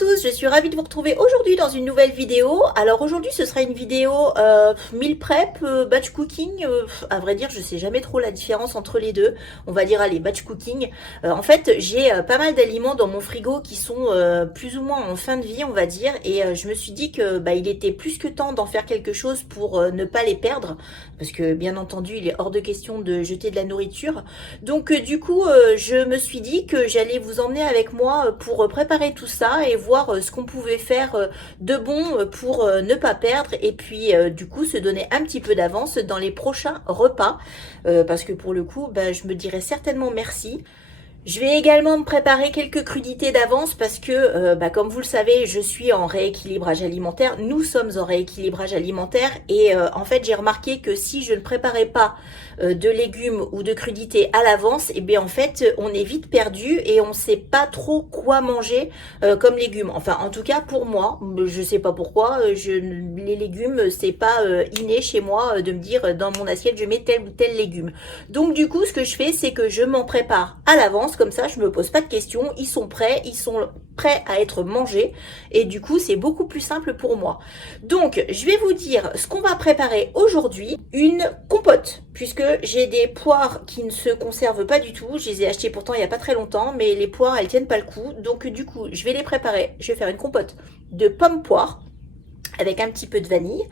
tous, je suis ravie de vous retrouver aujourd'hui dans une nouvelle vidéo. Alors aujourd'hui ce sera une vidéo meal prep, batch cooking. À vrai dire je sais jamais trop la différence entre les deux. On va dire allez batch cooking. En fait j'ai pas mal d'aliments dans mon frigo qui sont plus ou moins en fin de vie on va dire. Et je me suis dit que il était plus que temps d'en faire quelque chose pour ne pas les perdre. Parce que bien entendu il est hors de question de jeter de la nourriture. Donc du coup je me suis dit que j'allais vous emmener avec moi pour préparer tout ça et voir ce qu'on pouvait faire de bon pour ne pas perdre et puis du coup se donner un petit peu d'avance dans les prochains repas parce que pour le coup je me dirais certainement merci. Je vais également me préparer quelques crudités d'avance parce que, comme vous le savez, je suis en rééquilibrage alimentaire. Nous sommes en rééquilibrage alimentaire et en fait, j'ai remarqué que si je ne préparais pas de légumes ou de crudités à l'avance, et bien en fait, on est vite perdu et on ne sait pas trop quoi manger comme légumes. Enfin, en tout cas pour moi, je sais pas pourquoi. Les légumes, c'est pas inné chez moi de me dire dans mon assiette je mets tel ou tel légume. Donc du coup, ce que je fais, c'est que je m'en prépare à l'avance. Comme ça, je me pose pas de questions. Ils sont prêts à être mangés. Et du coup, c'est beaucoup plus simple pour moi. Donc, je vais vous dire ce qu'on va préparer aujourd'hui. Une compote, puisque j'ai des poires qui ne se conservent pas du tout. Je les ai achetées pourtant il n'y a pas très longtemps, mais les poires, elles tiennent pas le coup. Donc, du coup, je vais les préparer. Je vais faire une compote de pommes poires avec un petit peu de vanille.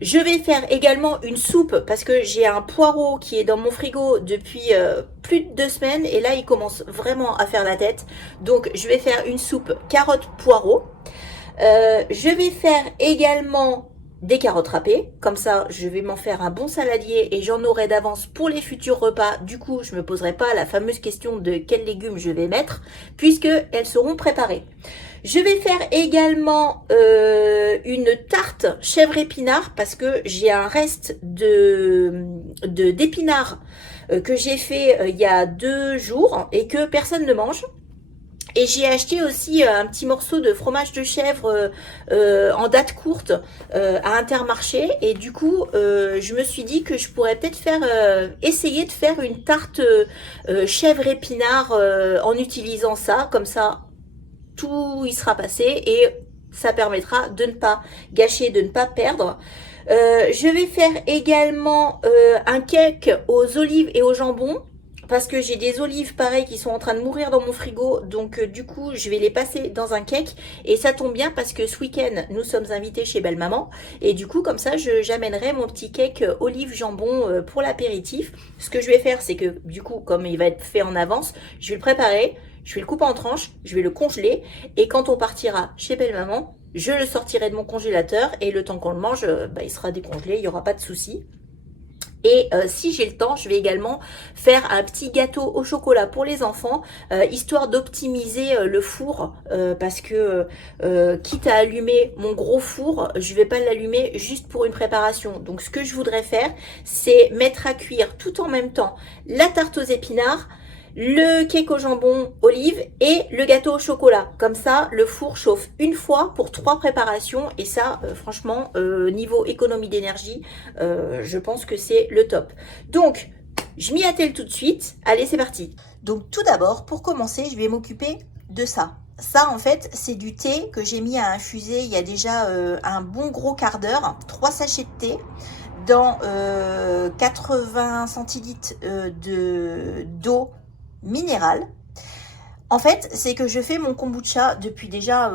Je vais faire également une soupe parce que j'ai un poireau qui est dans mon frigo depuis plus de 2 semaines et là il commence vraiment à faire la tête. Donc je vais faire une soupe carotte poireau. Je vais faire également des carottes râpées, comme ça je vais m'en faire un bon saladier et j'en aurai d'avance pour les futurs repas. Du coup je me poserai pas la fameuse question de quels légumes je vais mettre puisque elles seront préparées. Je vais faire également une tarte chèvre épinard parce que j'ai un reste d'épinards que j'ai fait il y a 2 jours et que personne ne mange. Et j'ai acheté aussi un petit morceau de fromage de chèvre en date courte à Intermarché. Et du coup, je me suis dit que je pourrais peut-être essayer de faire une tarte chèvre épinard en utilisant ça. Comme ça, tout y sera passé et ça permettra de ne pas gâcher, de ne pas perdre. Je vais faire également un cake aux olives et au jambon parce que j'ai des olives pareil qui sont en train de mourir dans mon frigo, donc du coup je vais les passer dans un cake et ça tombe bien parce que ce week-end nous sommes invités chez Belle Maman et du coup comme ça j'amènerai mon petit cake olive jambon pour l'apéritif. Ce que je vais faire c'est que du coup comme il va être fait en avance, je vais le préparer. Je vais le couper en tranches, je vais le congeler et quand on partira chez Belle Maman, je le sortirai de mon congélateur et le temps qu'on le mange, il sera décongelé, il n'y aura pas de souci. Et si j'ai le temps, je vais également faire un petit gâteau au chocolat pour les enfants, histoire d'optimiser le four, parce que quitte à allumer mon gros four, je vais pas l'allumer juste pour une préparation. Donc ce que je voudrais faire, c'est mettre à cuire tout en même temps la tarte aux épinards, le cake au jambon olive et le gâteau au chocolat. Comme ça, le four chauffe une fois pour 3 préparations et ça, franchement, niveau économie d'énergie, je pense que c'est le top. Donc, je m'y attelle tout de suite. Allez, c'est parti. Donc, tout d'abord, pour commencer, je vais m'occuper de ça. Ça, en fait, c'est du thé que j'ai mis à infuser il y a déjà un bon gros quart d'heure. 3 sachets de thé dans 80 centilitres d'eau minérale. En fait, c'est que je fais mon kombucha depuis déjà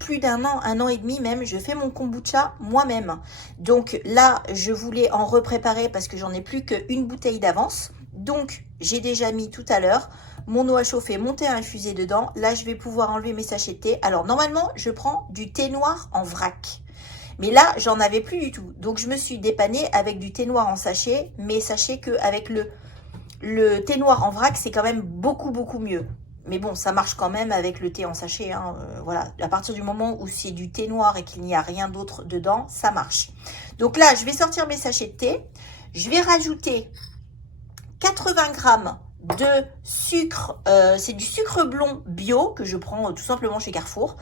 plus d'un an, 1 an et demi même. Je fais mon kombucha moi-même. Donc là, je voulais en repréparer parce que j'en ai plus qu'une bouteille d'avance. Donc, j'ai déjà mis tout à l'heure mon eau à chauffer, mon thé à infuser dedans. Là, je vais pouvoir enlever mes sachets de thé. Alors, normalement, je prends du thé noir en vrac. Mais là, j'en avais plus du tout. Donc, je me suis dépannée avec du thé noir en sachet. Mais sachez qu'avec le thé noir en vrac, c'est quand même beaucoup, beaucoup mieux. Mais bon, ça marche quand même avec le thé en sachet. Voilà, à partir du moment où c'est du thé noir et qu'il n'y a rien d'autre dedans, ça marche. Donc là, je vais sortir mes sachets de thé. Je vais rajouter 80 grammes de sucre. C'est du sucre blond bio que je prends tout simplement chez Carrefour.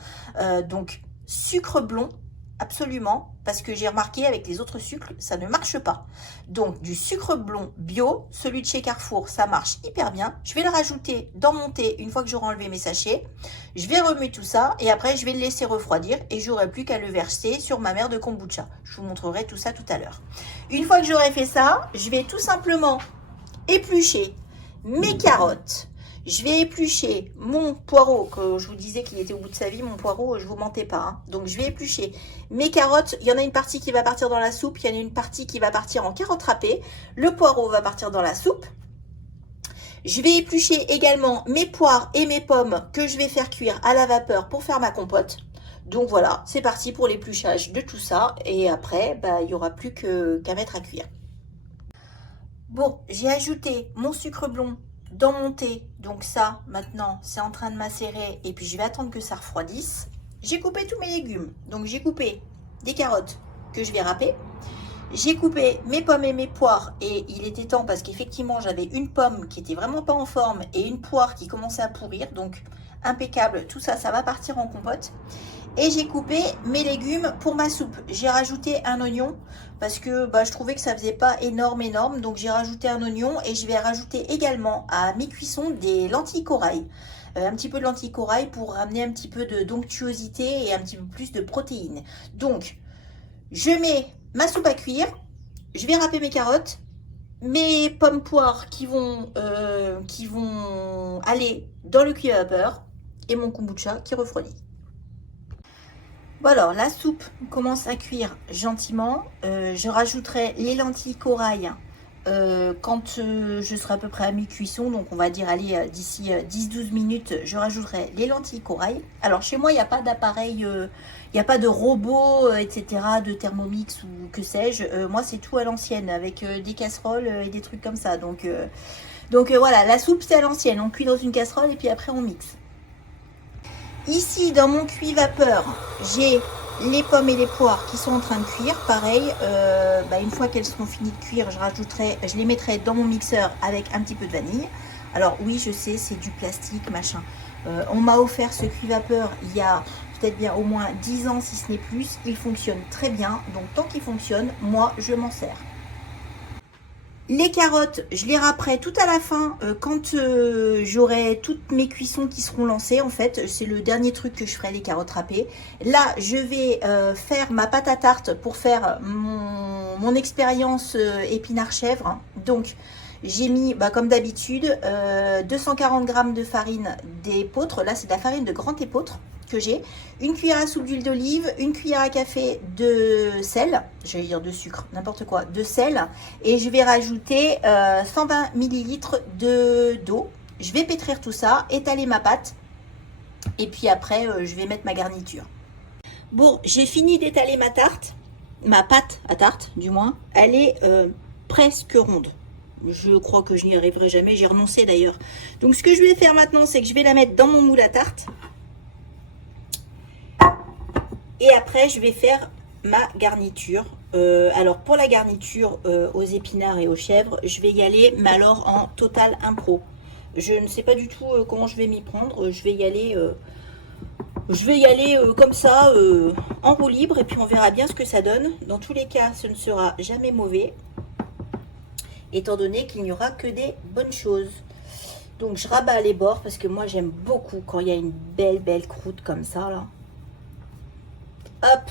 Donc, sucre blond absolument, parce que j'ai remarqué avec les autres sucres, ça ne marche pas. Donc du sucre blond bio, celui de chez Carrefour, ça marche hyper bien. Je vais le rajouter dans mon thé une fois que j'aurai enlevé mes sachets. Je vais remuer tout ça et après je vais le laisser refroidir et j'aurai plus qu'à le verser sur ma mère de kombucha. Je vous montrerai tout ça tout à l'heure. Une fois que j'aurai fait ça, je vais tout simplement éplucher mes carottes. Je vais éplucher mon poireau, que je vous disais qu'il était au bout de sa vie, mon poireau, je vous mentais pas. Hein. Donc je vais éplucher mes carottes. Il y en a une partie qui va partir dans la soupe, il y en a une partie qui va partir en carottes râpées. Le poireau va partir dans la soupe. Je vais éplucher également mes poires et mes pommes que je vais faire cuire à la vapeur pour faire ma compote. Donc voilà, c'est parti pour l'épluchage de tout ça. Et après, il n'y aura plus qu'à mettre à cuire. Bon, j'ai ajouté mon sucre blond dans mon thé, donc ça maintenant c'est en train de macérer et puis je vais attendre que ça refroidisse. J'ai coupé tous mes légumes, donc j'ai coupé des carottes que je vais râper, j'ai coupé mes pommes et mes poires et il était temps parce qu'effectivement j'avais une pomme qui était vraiment pas en forme et une poire qui commençait à pourrir, donc impeccable, tout ça, ça va partir en compote. Et j'ai coupé mes légumes pour ma soupe. J'ai rajouté un oignon parce que je trouvais que ça faisait pas énorme. Donc j'ai rajouté un oignon et je vais rajouter également à mes cuissons des lentilles corail. Un petit peu de lentilles corail pour ramener un petit peu de donctuosité et un petit peu plus de protéines. Donc je mets ma soupe à cuire. Je vais râper mes carottes. Mes pommes poires qui vont aller dans le cuivre à vapeur. Et mon kombucha qui refroidit. Bon alors, la soupe commence à cuire gentiment. Je rajouterai les lentilles corail quand je serai à peu près à mi-cuisson. Donc, on va dire, allez, d'ici 10-12 minutes, je rajouterai les lentilles corail. Alors, chez moi, il n'y a pas d'appareil, il n'y a pas de robot, etc., de Thermomix ou que sais-je. Moi, c'est tout à l'ancienne avec des casseroles et des trucs comme ça. Donc voilà, la soupe, c'est à l'ancienne. On cuit dans une casserole et puis après, on mixe. Ici, dans mon cuit vapeur, j'ai les pommes et les poires qui sont en train de cuire. Pareil, une fois qu'elles seront finies de cuire, je les mettrai dans mon mixeur avec un petit peu de vanille. Alors oui, je sais, c'est du plastique, machin. On m'a offert ce cuit vapeur il y a peut-être bien au moins 10 ans, si ce n'est plus. Il fonctionne très bien, donc tant qu'il fonctionne, moi, je m'en sers. Les carottes, je les râperai tout à la fin quand j'aurai toutes mes cuissons qui seront lancées. En fait, c'est le dernier truc que je ferai, les carottes râpées. Là, je vais faire ma pâte à tarte pour faire mon expérience épinard chèvre. Donc, j'ai mis, comme d'habitude, 240 g de farine d'épeautre. Là, c'est de la farine de grand épeautre que j'ai, une cuillère à soupe d'huile d'olive, une cuillère à café de sel, j'allais dire de sucre, n'importe quoi, de sel, et je vais rajouter 120 ml d'eau. Je vais pétrir tout ça, étaler ma pâte, et puis après, je vais mettre ma garniture. Bon, j'ai fini d'étaler ma tarte, ma pâte à tarte, du moins, elle est presque ronde. Je crois que je n'y arriverai jamais, j'ai renoncé d'ailleurs. Donc, ce que je vais faire maintenant, c'est que je vais la mettre dans mon moule à tarte. Et après, je vais faire ma garniture. Alors, pour la garniture aux épinards et aux chèvres, je vais y aller, mais alors en total impro. Je ne sais pas du tout comment je vais m'y prendre. Je vais y aller, comme ça, en roue libre, et puis on verra bien ce que ça donne. Dans tous les cas, ce ne sera jamais mauvais, étant donné qu'il n'y aura que des bonnes choses. Donc, je rabats les bords, parce que moi, j'aime beaucoup quand il y a une belle croûte comme ça, là. Hop,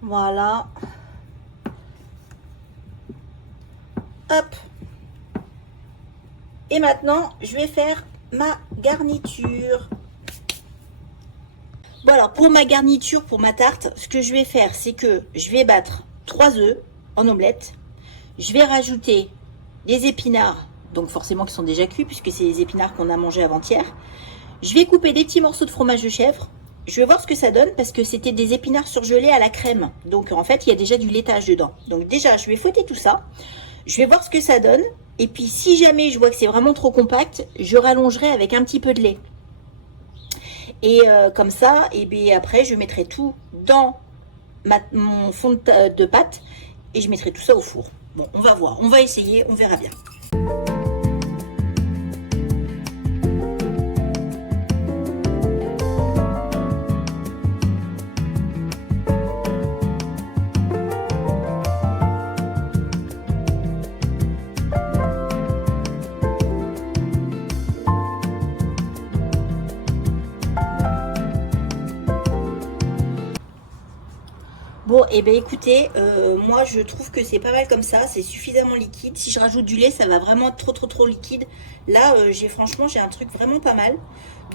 voilà, hop, et maintenant je vais faire ma garniture. Bon alors pour ma garniture, pour ma tarte, ce que je vais faire, c'est que je vais battre 3 œufs en omelette, je vais rajouter des épinards, donc forcément qui sont déjà cuits puisque c'est des épinards qu'on a mangés avant-hier. Je vais couper des petits morceaux de fromage de chèvre. Je vais voir ce que ça donne parce que c'était des épinards surgelés à la crème. Donc en fait, il y a déjà du laitage dedans. Donc déjà, je vais fouetter tout ça. Je vais voir ce que ça donne. Et puis si jamais je vois que c'est vraiment trop compact, je rallongerai avec un petit peu de lait. Et comme ça, et bien après, je mettrai tout dans mon fond de pâte et je mettrai tout ça au four. Bon, on va voir, on va essayer, on verra bien. Bon, et ben écoutez, moi je trouve que c'est pas mal comme ça, c'est suffisamment liquide. Si je rajoute du lait, ça va vraiment être trop liquide. Là, franchement, j'ai un truc vraiment pas mal.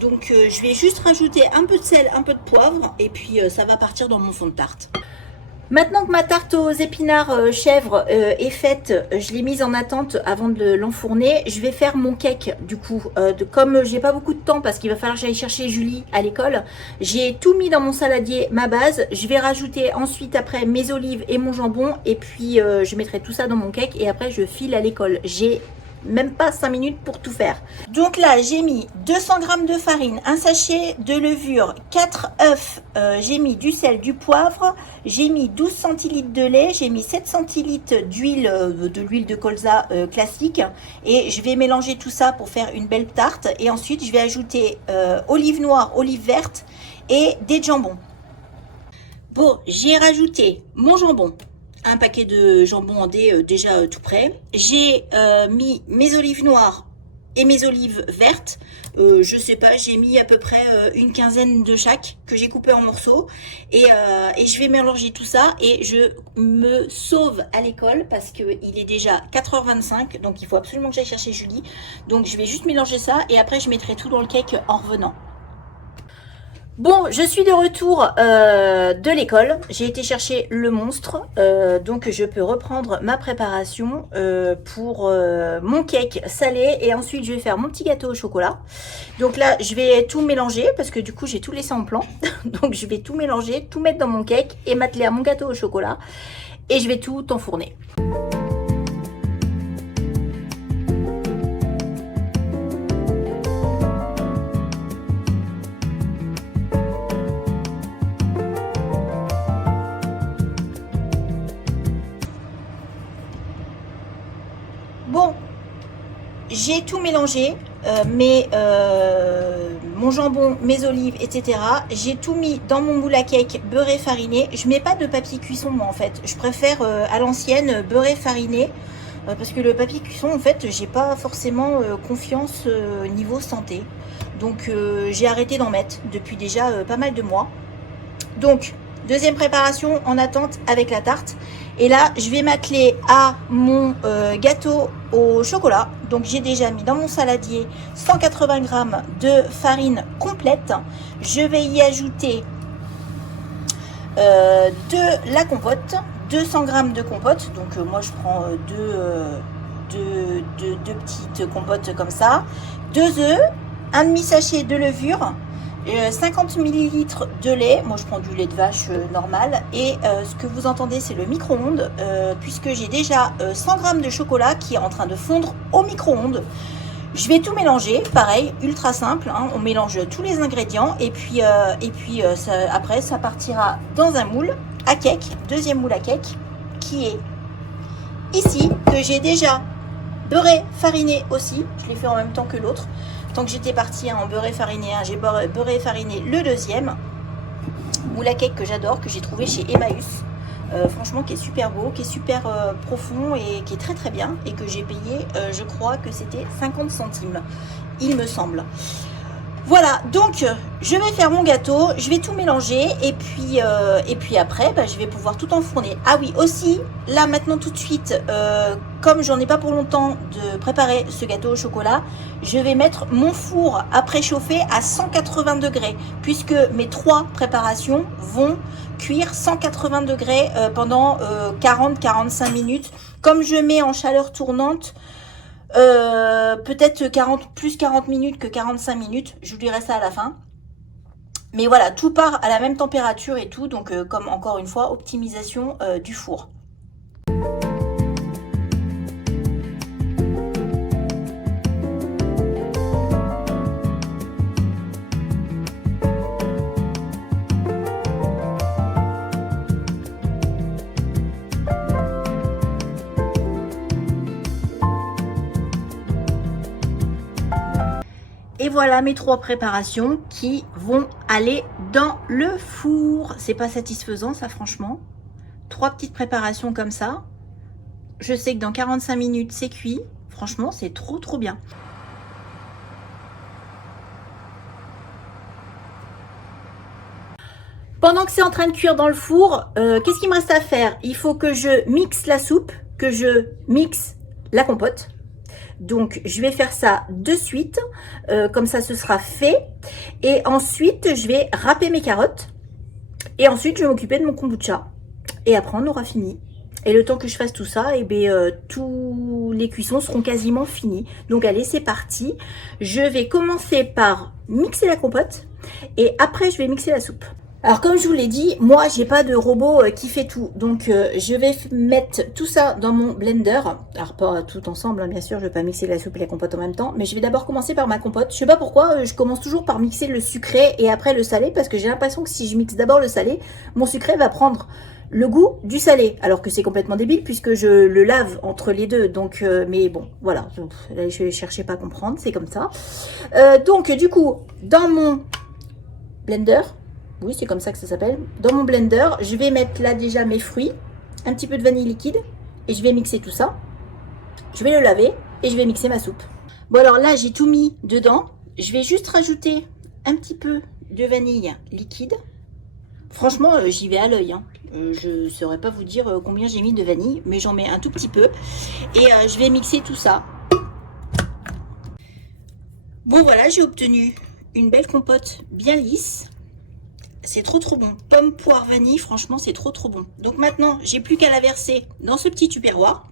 Donc je vais juste rajouter un peu de sel, un peu de poivre, et puis ça va partir dans mon fond de tarte. Maintenant que ma tarte aux épinards chèvre est faite, je l'ai mise en attente avant de l'enfourner. Je vais faire mon cake du coup. Comme j'ai pas beaucoup de temps parce qu'il va falloir que j'aille chercher Julie à l'école, j'ai tout mis dans mon saladier, ma base. Je vais rajouter ensuite après mes olives et mon jambon et puis je mettrai tout ça dans mon cake et après je file à l'école. J'ai même pas 5 minutes pour tout faire. Donc là, j'ai mis 200 g de farine, un sachet de levure, 4 œufs, j'ai mis du sel, du poivre, j'ai mis 12 centilitres de lait, j'ai mis 7 centilitres d'huile, de l'huile de colza classique et je vais mélanger tout ça pour faire une belle tarte et ensuite je vais ajouter olive noire, olive verte et des jambons. Bon, j'ai rajouté mon jambon, un paquet de jambon en dés déjà tout prêt. J'ai mis mes olives noires et mes olives vertes. Je sais pas, j'ai mis à peu près une quinzaine de chaque que j'ai coupé en morceaux. Et je vais mélanger tout ça et je me sauve à l'école parce qu'il est déjà 4h25. Donc il faut absolument que j'aille chercher Julie. Donc je vais juste mélanger ça et après je mettrai tout dans le cake en revenant. Bon, je suis de retour de l'école. J'ai été chercher le monstre, donc je peux reprendre ma préparation pour mon cake salé et ensuite je vais faire mon petit gâteau au chocolat. Donc là, je vais tout mélanger parce que du coup, j'ai tout laissé en plan. Donc je vais tout mélanger, tout mettre dans mon cake et m'atteler à mon gâteau au chocolat et je vais tout enfourner. Bon, j'ai tout mélangé, mon jambon, mes olives, etc. J'ai tout mis dans mon moule à cake beurré fariné. Je mets pas de papier cuisson moi en fait. Je préfère à l'ancienne beurré fariné parce que le papier cuisson en fait j'ai pas forcément confiance niveau santé. Donc j'ai arrêté d'en mettre depuis déjà pas mal de mois. Donc deuxième préparation en attente avec la tarte. Et là, je vais m'atteler à mon gâteau au chocolat. Donc, j'ai déjà mis dans mon saladier 180 g de farine complète. Je vais y ajouter de la compote, 200 g de compote. Donc, moi, je prends deux petites compotes comme ça. 2 œufs, un demi-sachet de levure. 50 ml de lait, moi je prends du lait de vache normal et ce que vous entendez c'est le micro-ondes puisque j'ai déjà 100 g de chocolat qui est en train de fondre au micro-ondes. Je vais tout mélanger, pareil, ultra simple, hein, on mélange tous les ingrédients et puis après ça partira dans un moule à cake, deuxième moule à cake qui est ici, que j'ai déjà beurré fariné aussi, je l'ai fait en même temps que l'autre. Tant que j'étais partie en beurré fariné, j'ai beurré fariné le deuxième moule à cake que j'adore, que j'ai trouvé chez Emmaüs. Franchement, qui est super beau, qui est super profond et qui est très bien. Et que j'ai payé, je crois que c'était 50 centimes, il me semble. Voilà, donc je vais faire mon gâteau, je vais tout mélanger et puis après, je vais pouvoir tout enfourner. Ah oui, aussi, là maintenant tout de suite, comme j'en ai pas pour longtemps de préparer ce gâteau au chocolat, je vais mettre mon four à préchauffer à 180 degrés puisque mes 3 préparations vont cuire 180 degrés pendant 40-45 minutes. Comme je mets en chaleur tournante, peut-être plus 40 minutes que 45 minutes, je vous dirai ça à la fin. Mais voilà, tout part à la même température et tout, donc comme encore une fois, optimisation du four. Et voilà mes 3 préparations qui vont aller dans le four. C'est pas satisfaisant ça franchement. 3 petites préparations comme ça. Je sais que dans 45 minutes c'est cuit. Franchement c'est trop bien. Pendant que c'est en train de cuire dans le four, qu'est-ce qu'il me reste à faire? Il faut que je mixe la soupe, que je mixe la compote. Donc, je vais faire ça de suite, comme ça ce sera fait. Et ensuite, je vais râper mes carottes. Et ensuite, je vais m'occuper de mon kombucha. Et après, on aura fini. Et le temps que je fasse tout ça, eh bien, tous les cuissons seront quasiment finis. Donc, allez, c'est parti. Je vais commencer par mixer la compote. Et après, je vais mixer la soupe. Alors comme je vous l'ai dit, moi j'ai pas de robot qui fait tout, donc je vais mettre tout ça dans mon blender. Alors pas tout ensemble, hein, bien sûr, je vais pas mixer la soupe et la compote en même temps, mais je vais d'abord commencer par ma compote. Je sais pas pourquoi, je commence toujours par mixer le sucré et après le salé, parce que j'ai l'impression que si je mixe d'abord le salé, mon sucré va prendre le goût du salé, alors que c'est complètement débile puisque je le lave entre les deux. Donc, mais bon, voilà, là, je cherchais pas à comprendre, c'est comme ça. Donc du coup, dans mon blender, oui, c'est comme ça que ça s'appelle. Dans mon blender, je vais mettre là déjà mes fruits, un petit peu de vanille liquide et je vais mixer tout ça. Je vais le laver et je vais mixer ma soupe. Bon, alors là, j'ai tout mis dedans. Je vais juste rajouter un petit peu de vanille liquide. Franchement, j'y vais à l'œil, hein. Je ne saurais pas vous dire combien j'ai mis de vanille, mais j'en mets un tout petit peu. Et je vais mixer tout ça. Bon, voilà, j'ai obtenu une belle compote bien lisse. C'est trop bon. Pomme, poire, vanille, franchement, c'est trop bon. Donc maintenant, j'ai plus qu'à la verser dans ce petit tupperware.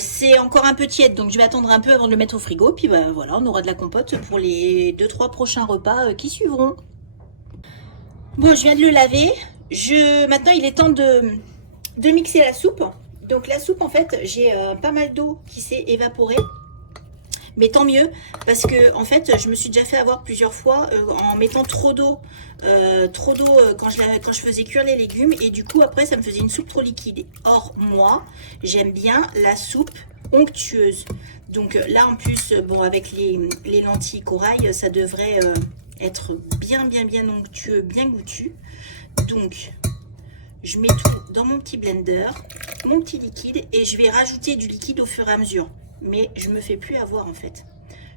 C'est encore un peu tiède, donc je vais attendre un peu avant de le mettre au frigo. Puis bah, voilà, on aura de la compote pour les 2-3 prochains repas qui suivront. Bon, je viens de le laver. Maintenant, il est temps de mixer la soupe. Donc la soupe, en fait, j'ai pas mal d'eau qui s'est évaporée. Mais tant mieux, parce que en fait, je me suis déjà fait avoir plusieurs fois en mettant trop d'eau quand je faisais cuire les légumes. Et du coup, après, ça me faisait une soupe trop liquide. Or, moi, j'aime bien la soupe onctueuse. Donc là, en plus, bon, avec les lentilles corail, ça devrait être bien onctueux, bien goûtu. Donc, je mets tout dans mon petit blender, mon petit liquide, et je vais rajouter du liquide au fur et à mesure. Mais je me fais plus avoir en fait.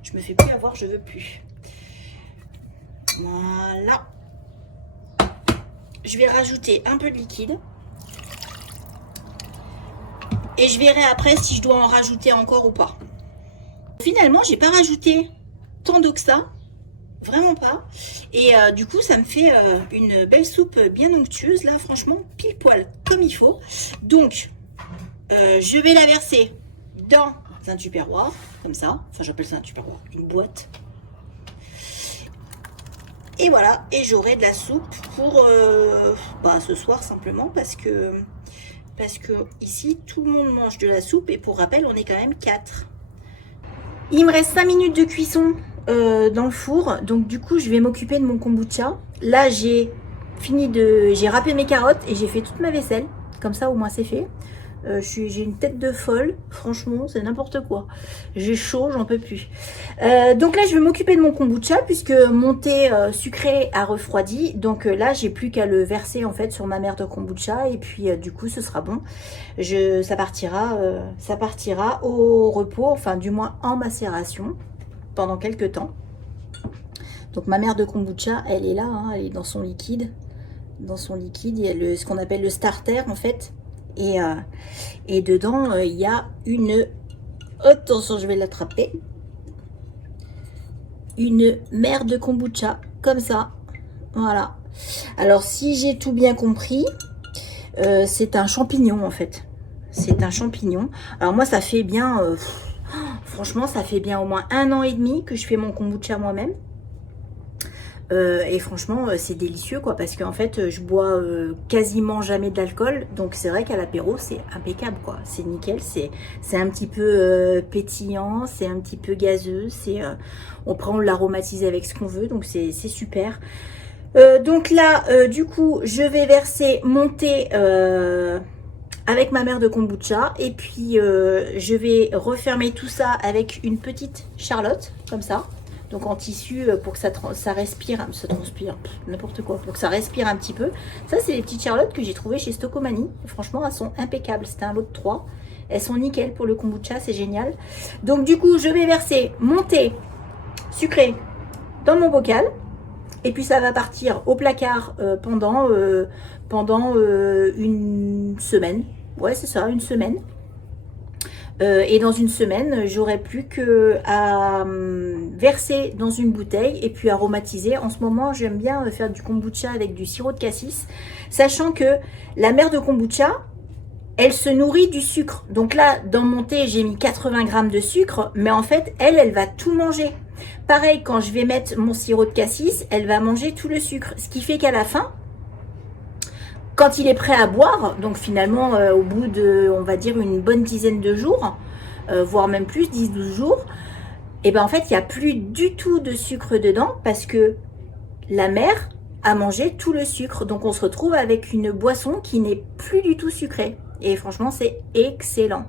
Je me fais plus avoir, je veux plus. Voilà. Je vais rajouter un peu de liquide. Et je verrai après si je dois en rajouter encore ou pas. Finalement, j'ai pas rajouté tant d'eau que ça. Vraiment pas. Et du coup, ça me fait une belle soupe bien onctueuse. Là, franchement, pile poil, comme il faut. Donc, je vais la verser dans un tupperware, comme ça. Enfin, j'appelle ça un tupperware, une boîte. Et voilà, et j'aurai de la soupe pour ce soir simplement parce que ici, tout le monde mange de la soupe et pour rappel, on est quand même 4. Il me reste 5 minutes de cuisson dans le four, donc du coup, je vais m'occuper de mon kombucha. Là, j'ai râpé mes carottes et j'ai fait toute ma vaisselle. Comme ça, au moins, c'est fait. J'ai une tête de folle, franchement, c'est n'importe quoi. J'ai chaud, j'en peux plus. Donc là, je vais m'occuper de mon kombucha puisque mon thé sucré a refroidi. Donc là, j'ai plus qu'à le verser en fait sur ma mère de kombucha et puis du coup, ce sera bon. Ça partira au repos, enfin du moins en macération pendant quelques temps. Donc ma mère de kombucha, elle est là, hein, elle est dans son liquide. Dans son liquide, il y a ce qu'on appelle le starter en fait. Et dedans, il y a une... Attention, je vais l'attraper. Une mer de kombucha, comme ça. Voilà. Alors, si j'ai tout bien compris, c'est un champignon, en fait. C'est un champignon. Alors, moi, ça fait bien... franchement, ça fait bien au moins 1 an et demi que je fais mon kombucha moi-même. Et franchement, c'est délicieux, quoi, parce qu'en fait, je bois quasiment jamais d'alcool. Donc, c'est vrai qu'à l'apéro, c'est impeccable, quoi. C'est nickel, c'est un petit peu pétillant, c'est un petit peu gazeux. On l'aromatise avec ce qu'on veut, donc c'est super. Donc là, du coup, je vais verser mon thé avec ma mère de kombucha. Et puis, je vais refermer tout ça avec une petite charlotte, comme ça. Donc en tissu pour que ça respire, ça transpire, n'importe quoi, pour que ça respire un petit peu. Ça, c'est les petites charlottes que j'ai trouvées chez Stocomanie. Franchement, elles sont impeccables. C'était un lot de 3. Elles sont nickel pour le kombucha, c'est génial. Donc du coup, je vais verser mon thé sucré dans mon bocal. Et puis ça va partir au placard pendant une semaine. Ouais, c'est ça, une semaine. Et dans une semaine, j'aurai plus que à verser dans une bouteille et puis aromatiser. En ce moment, j'aime bien faire du kombucha avec du sirop de cassis, sachant que la mère de kombucha, elle se nourrit du sucre. Donc là, dans mon thé, j'ai mis 80 grammes de sucre, mais en fait, elle va tout manger. Pareil, quand je vais mettre mon sirop de cassis, elle va manger tout le sucre. Ce qui fait qu'à la fin, quand il est prêt à boire, donc finalement au bout de, on va dire, une bonne dizaine de jours, voire même plus, 10-12 jours, et ben en fait, il n'y a plus du tout de sucre dedans parce que la mère a mangé tout le sucre. Donc on se retrouve avec une boisson qui n'est plus du tout sucrée. Et franchement, c'est excellent.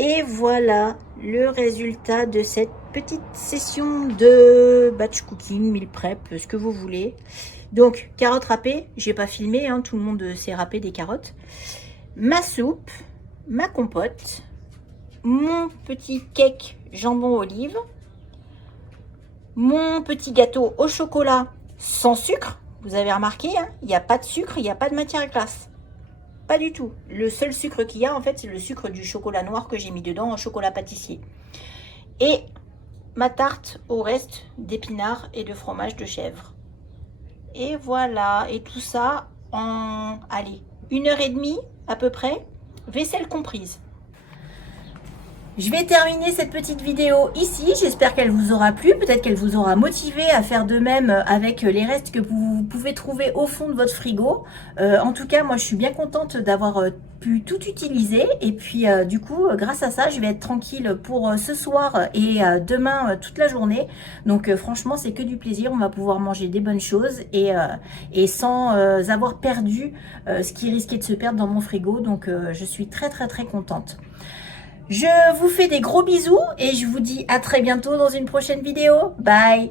Et voilà le résultat de cette petite session de batch cooking, meal prep, ce que vous voulez. Donc, carottes râpées, j'ai pas filmé, hein, tout le monde sait râper des carottes. Ma soupe, ma compote, mon petit cake jambon olive, mon petit gâteau au chocolat sans sucre. Vous avez remarqué, hein, il n'y a pas de sucre, il n'y a pas de matière grasse. Pas du tout. Le seul sucre qu'il y a, en fait, c'est le sucre du chocolat noir que j'ai mis dedans en chocolat pâtissier. Et ma tarte au reste d'épinards et de fromage de chèvre. Et voilà. Et tout ça en, allez, 1h30 à peu près, vaisselle comprise. Je vais terminer cette petite vidéo ici. J'espère qu'elle vous aura plu. Peut-être qu'elle vous aura motivé à faire de même avec les restes que vous pouvez trouver au fond de votre frigo. En tout cas, moi, je suis bien contente d'avoir pu tout utiliser. Et puis, du coup, grâce à ça, je vais être tranquille pour ce soir et demain toute la journée. Donc, franchement, c'est que du plaisir. On va pouvoir manger des bonnes choses et sans avoir perdu ce qui risquait de se perdre dans mon frigo. Donc, je suis très, très, très contente. Je vous fais des gros bisous et je vous dis à très bientôt dans une prochaine vidéo. Bye!